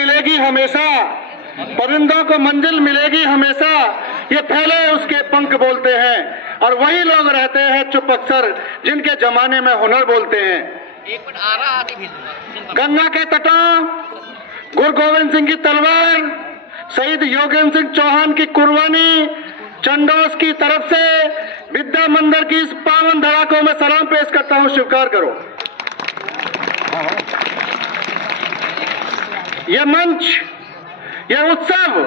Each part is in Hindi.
मिलेगी हमेशा, परिंदों को मंजिल मिलेगी हमेशा, ये फैले उसके पंख बोलते हैं। और वही लोग रहते हैं चुप अक्सर, जिनके जमाने में हुनर बोलते हैं। गंगा के तटों गुरु गोविंद सिंह की तलवार, शहीद योगेंद्र सिंह चौहान की कुर्बानी, चंडोस की तरफ से विद्या मंदिर की इस पावन धरा को मैं सलाम पेश करता हूं, स्वीकार करो। यह मंच, यह उत्सव,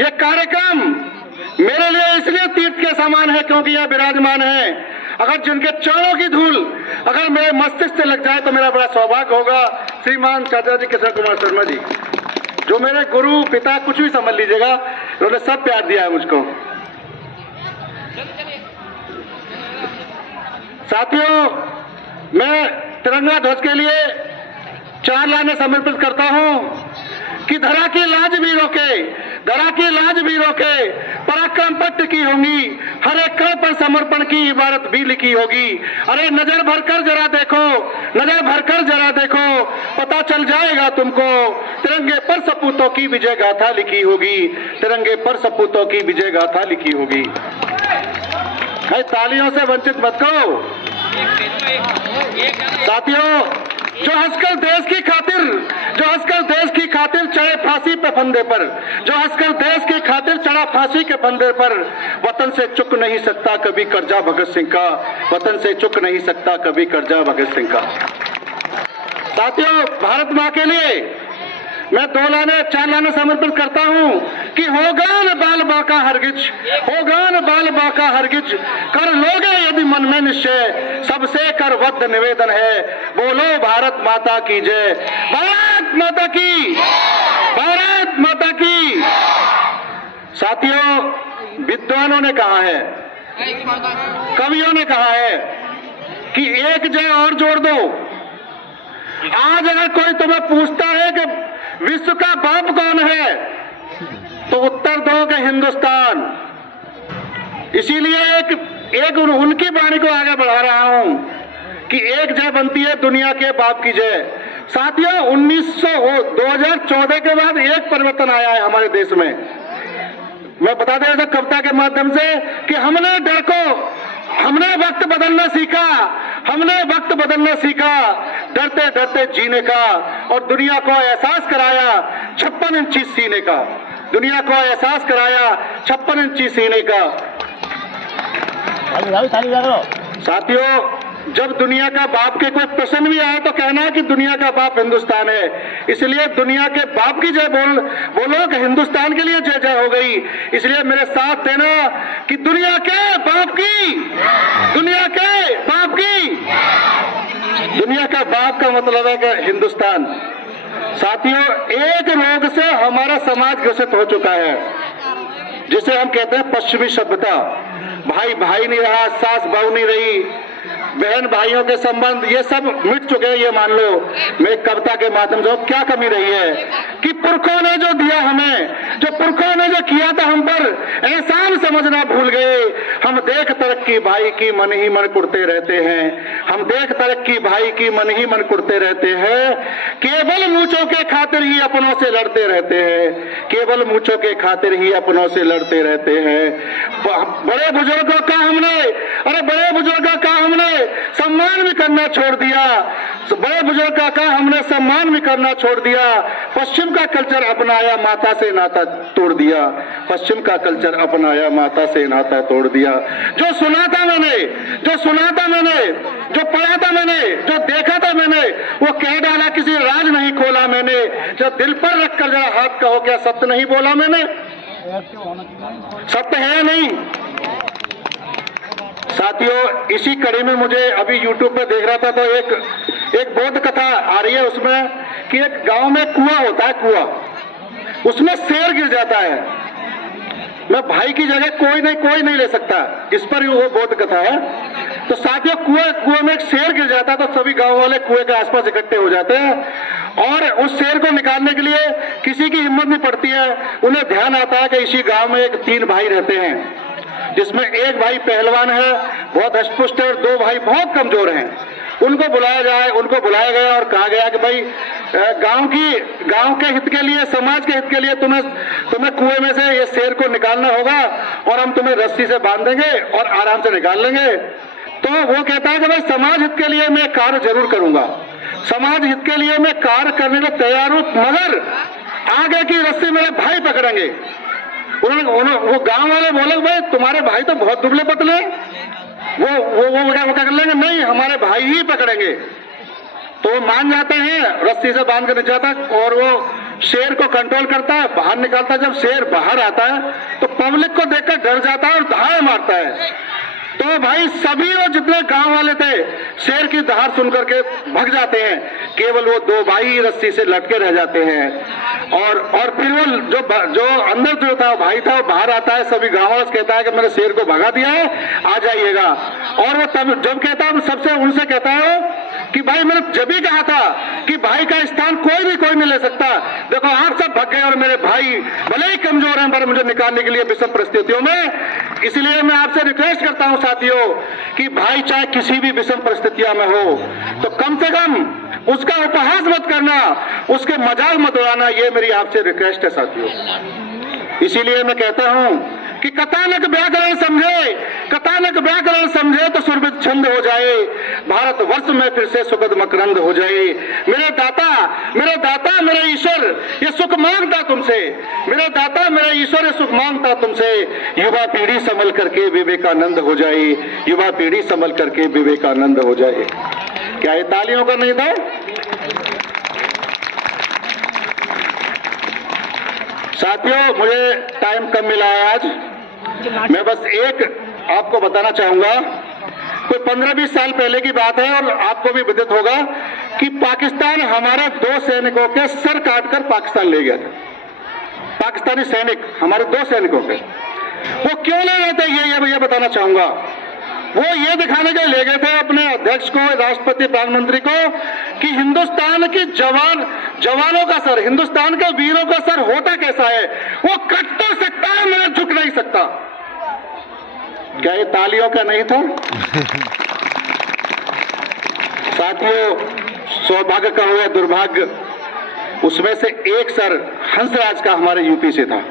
यह कार्यक्रम मेरे लिए इसलिए तीर्थ के समान है क्योंकि यह विराजमान है। अगर जिनके चरणों की धूल अगर मेरे मस्तिष्क से लग जाए तो मेरा बड़ा सौभाग्य होगा। श्रीमान चाचा जी किशन कुमार शर्मा जी, जो मेरे गुरु पिता, कुछ भी समझ लीजिएगा, उन्होंने सब प्यार दिया है मुझको। साथियों, मैं तिरंगा ध्वज के लिए 4 लाइनें समर्पित करता हूं कि धरा की लाज वीरों के, धरा की लाज वीरों के पराक्रम पर टिकी होंगी, हर एक कण पर समर्पण की इबारत भी लिखी होगी। अरे नजर भरकर जरा देखो, नजर भरकर जरा देखो, पता चल जाएगा तुमको, तिरंगे पर सपूतों की विजय गाथा लिखी होगी, तिरंगे पर सपूतों की विजय गाथा लिखी होगी। भाई तालियों से वंचित मत करो। साथियों, जो हंसकर देश की खातिर, जो हंसकर देश की खातिर चढ़े फांसी पे फंदे पर, जो हंसकर देश की खातिर चढ़ा फांसी के फंदे पर, वतन से चुक नहीं सकता कभी कर्जा भगत सिंह का, वतन से चुक नहीं सकता कभी कर्जा भगत सिंह का। साथियों, भारत मां के लिए मैं 2 लाइनें 4 लाइनें समर्पित करता हूं कि होगा न बाल बाका हरगिज, होगा न बाल बाका हरगिज, कर लोगे यदि मन में निश्चय, सबसे कर वद्ध निवेदन है, बोलो भारत माता की जय, भारत माता की, भारत माता की। साथियों, विद्वानों ने कहा है, कवियों ने कहा है कि एक जय और जोड़ दो। आज अगर कोई तुम्हें पूछता है कि विश्व का बाप कौन है, तो उत्तर दो कि हिंदुस्तान। इसीलिए एक उनकी वाणी को आगे बढ़ा रहा हूं कि एक जय बनती है दुनिया के बाप की जय। साथियों, 2014 के बाद एक परिवर्तन आया है हमारे देश में। मैं बता दें ऐसा कविता के माध्यम से कि हमने डर को, हमने वक्त बदलना सीखा, हमने वक्त बदलना सीखा, डरते डरते जीने का, और दुनिया को एहसास कराया 56 इंची सीने का, दुनिया को एहसास कराया 56 इंची सीने का। साथियों, जब दुनिया का बाप के कोई प्रश्न भी आए तो कहना है कि दुनिया का बाप हिंदुस्तान है। इसलिए दुनिया के बाप की जय बोलो कि हिंदुस्तान के लिए जय जय हो गई। इसलिए मेरे साथ देना कि दुनिया के बाप की, दुनिया के बाप की, दुनिया का बाप का मतलब है कि हिंदुस्तान। साथियों, एक रोग से हमारा समाज ग्रसित हो चुका है, जिसे हम कहते हैं पश्चिमी सभ्यता। भाई भाई नहीं रहा, सास बहू नहीं रही, बहन भाइयों के संबंध ये सब मिट चुके हैं। ये मान लो, मैं कविता के माध्यम से, क्या कमी रही है कि पुरखों ने जो दिया हमें, जो पुरखों ने जो किया था हम पर, एहसान समझना भूल गए। हम देख तरक्की भाई की मन ही मन कुड़ते रहते हैं, हम देख तरक्की भाई की मन ही मन कुड़ते रहते हैं, केवल मूंछों के खातिर ही अपनों से लड़ते रहते हैं, केवल मूंछों के खातिर ही अपनों से लड़ते रहते हैं। बड़े बुजुर्गों का हमने, अरे बड़े बुजुर्गों का हमने सम्मान भी करना छोड़ दिया, बड़े बुजुर्गों का हमने सम्मान भी करना छोड़ दिया। पश्चिम का कल्चर अपनाया, माता से नाता तोड़ दिया, पश्चिम का कल्चर अपनाया, माता से नाता तोड़ दिया। जो सुना था मैंने, जो सुना था मैंने, जो पढ़ा था मैंने, जो देखा था मैंने, वो कह डाला, किसी राज नहीं खोला मैंने। जब दिल पर रखकर जरा हाथ कहो, क्या सत्य नहीं बोला मैंने? सत्य है नहीं। साथियों, इसी कड़ी में मुझे अभी YouTube पे देख रहा था तो एक बौद्ध कथा आ रही है उसमें कि एक गांव में कुआं होता है, कुआं, उसमें शेर गिर जाता है। मैं भाई की जगह कोई नहीं ले सकता, इस पर वो बौद्ध कथा है। तो साथियों, कुएं में एक शेर गिर जाता है तो सभी गांव वाले कुएं के आसपास इकट्ठे हो जाते हैं, और उस शेर को निकालने के लिए किसी की हिम्मत नहीं पड़ती है। उन्हें ध्यान आता है कि इसी गांव में 3 भाई रहते हैं, जिसमें एक भाई पहलवान है, बहुत हष्टपुष्ट है, और 2 भाई बहुत कमजोर हैं। उनको बुलाया जाए, उनको बुलाया गया और कहा गया कि भाई गांव के हित के लिए, समाज के हित के लिए तुम्हें कुएं में से ये शेर को निकालना होगा और हम तुम्हें रस्सी से बांध देंगे और आराम से निकाल लेंगे। तो वो कहता है कि भाई समाज हित के लिए मैं कार्य जरूर करूंगा, समाज हित के लिए मैं कार्य करने को तैयार हूं, मगर आगे की रस्सी मेरे भाई पकड़ेंगे। वो गांव वाले बोले भाई तुम्हारे भाई तो बहुत दुबले पतले, वो क्या कर लेंगे, नहीं हमारे भाई ही पकड़ेंगे। तो वो मान जाते हैं, रस्सी से बांध कर नहीं जाता और वो शेर को कंट्रोल करता है, बाहर निकालता है। जब शेर बाहर आता है तो पब्लिक को देखकर डर जाता है और दहाड़ मारता है। तो भाई सभी वो जितने गांव वाले थे शेर की दहाड़ सुनकर के भग जाते हैं, केवल वो दो भाई रस्सी से लटके रह जाते हैं। और फिर वो जो अंदर जो था भाई था वो बाहर आता है, सभी गांव वाले कहता है कि मैंने शेर को भगा दिया है, आ जाइएगा। और वो तब जब कहता है सबसे उनसे कहता है कि भाई मैंने जब ही कहा था कि भाई का स्थान कोई नहीं ले सकता, देखो आप सब भग गए और मेरे भाई भले ही कमजोर हैं पर मुझे निकालने के लिए विषम परिस्थितियों में। इसलिए मैं आपसे रिक्वेस्ट करता हूं साथियों कि भाई चाहे किसी भी विषम परिस्थितियों में हो तो कम से कम उसका उपहास मत करना, उसके मजाक मत उड़ाना, ये मेरी आपसे रिक्वेस्ट है साथियों। इसीलिए मैं कहता हूं कि कथानक व्याकरण समझे तो सुरभित छंद हो जाए, भारत वर्ष में फिर से सुखद मकरंद हो जाए। मेरे दाता मेरे ईश्वर ये सुख मांगता तुमसे, मेरे दाता मेरे ईश्वर ये सुख मांगता तुमसे। युवा पीढ़ी संभल करके विवेकानंद हो जाए, युवा पीढ़ी संभल करके विवेकानंद हो जाए। क्या ये तालियों का नहीं था? साथियों मुझे टाइम कम मिला है आज, मैं बस एक आपको बताना चाहूंगा। कोई 15-20 साल पहले की बात है और आपको भी विदित होगा कि पाकिस्तान हमारे 2 सैनिकों के सर काटकर पाकिस्तान ले गया था। पाकिस्तानी सैनिक हमारे 2 सैनिकों के, वो क्यों ले गए थे ये बताना चाहूंगा। वो ये दिखाने के ले गए थे अपने अध्यक्ष को, राष्ट्रपति, प्रधानमंत्री को कि हिंदुस्तान के जवानों का सर, हिंदुस्तान के वीरों का सर होता कैसा है, वो कट तो सकता है मगर झुक नहीं सकता। क्या ये तालियों का नहीं था? साथियों सौभाग्य का हुआ दुर्भाग्य, उसमें से एक सर हंसराज का हमारे यूपी से था।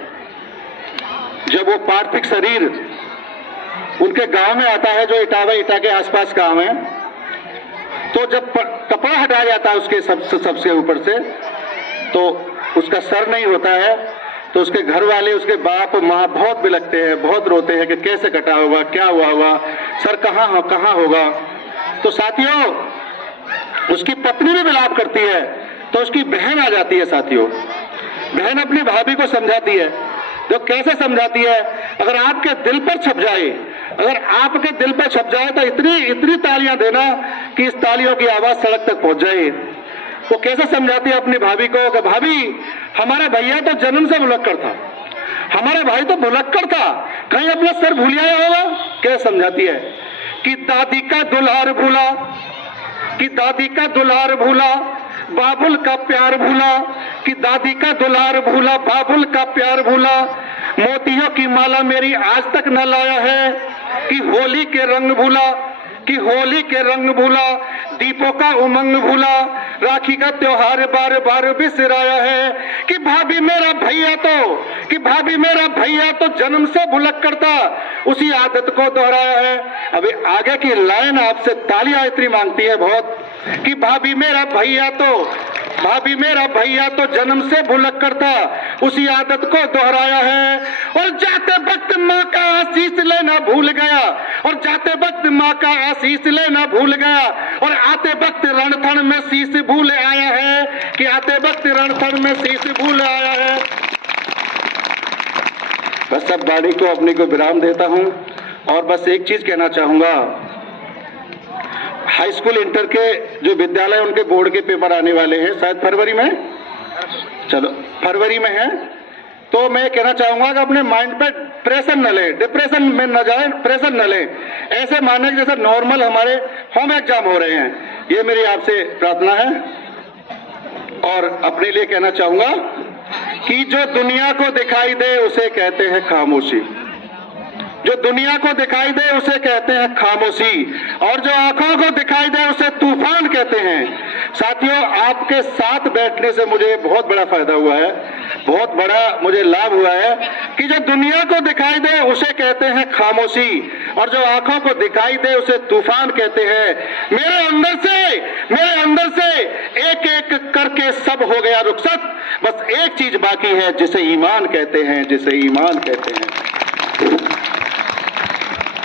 जब वो पार्थिव शरीर उनके गांव में आता है जो इटा के आसपास गांव है, तो जब कपड़ा हटाया जाता है उसके सबसे ऊपर से तो उसका सर नहीं होता है। तो उसके घर वाले, उसके बाप माँ बहुत बिलखते हैं, बहुत रोते हैं कि कैसे कटा होगा, क्या हुआ होगा, सर कहाँ होगा। तो साथियों उसकी पत्नी भी विलाप करती है, तो उसकी बहन आ जाती है। साथियों बहन अपनी भाभी को समझाती है, जो कैसे समझाती है, अगर आपके दिल पर छप जाए, अगर आपके दिल पर छप जाए तो इतनी तालियां देना कि इस तालियों की आवाज सड़क तक पहुंच जाए। वो कैसे समझाती है अपनी भाभी को कि भाभी हमारा भैया तो जन्म से भुलक्कड़ था, हमारा भाई तो भुलक्कड़ था, कहीं अपना सर भूल आया होगा। क्या समझाती है कि दादी का दुल्हार भूला, कि दादी का दुल्हार भूला, बाबुल का प्यार भूला, कि दादी का दुलार भूला, बाबुल का प्यार भूला, मोतियों की माला मेरी आज तक न लाया है, कि होली के रंग भूला, कि होली के रंग भूला, दीपों का उमंग भूला, राखी का त्योहार बार बार बिसराया है, कि भाभी मेरा भैया तो जन्म से भुलक्कड़ था, उसी आदत को दोहराया है। अभी आगे की लाइन आपसे तालियां इतनी मांगती है बहुत कि भाभी मेरा भैया तो जन्म से भुलक्कड़ था, उसी आदत को दोहराया है। और जाते वक्त माँ का आशीष लेना भूल गया, और जाते वक्त माँ का आशीष लेना भूल गया, और आते वक्त रणथण में शीश भूल आया है, कि आते वक्त रणथण में शीश भूल आया है। बस अब वाणी को अपने को विराम देता हूं और बस एक चीज कहना चाहूंगा। हाई स्कूल इंटर के जो विद्यालय उनके बोर्ड के पेपर आने वाले हैं, शायद फरवरी में, चलो फरवरी में है। तो मैं कहना चाहूंगा कि अपने माइंड पे प्रेशर न ले, डिप्रेशन में न जाए, प्रेशर न ले, ऐसे माने जैसे नॉर्मल हमारे होम एग्जाम हो रहे हैं। ये मेरी आपसे प्रार्थना है। और अपने लिए कहना चाहूंगा कि जो दुनिया को दिखाई दे उसे कहते हैं खामोशी, जो दुनिया को दिखाई दे उसे कहते हैं खामोशी, और जो आंखों को दिखाई दे उसे तूफान कहते हैं। साथियों, आपके साथ बैठने से मुझे बहुत बड़ा फायदा हुआ है, बहुत बड़ा मुझे लाभ हुआ है कि जो दुनिया को दिखाई दे उसे कहते हैं खामोशी, और जो आंखों को दिखाई दे उसे तूफान कहते हैं। मेरे अंदर से एक एक करके सब हो गया रुखसत, बस एक चीज बाकी है जिसे ईमान कहते हैं, जिसे ईमान कहते हैं।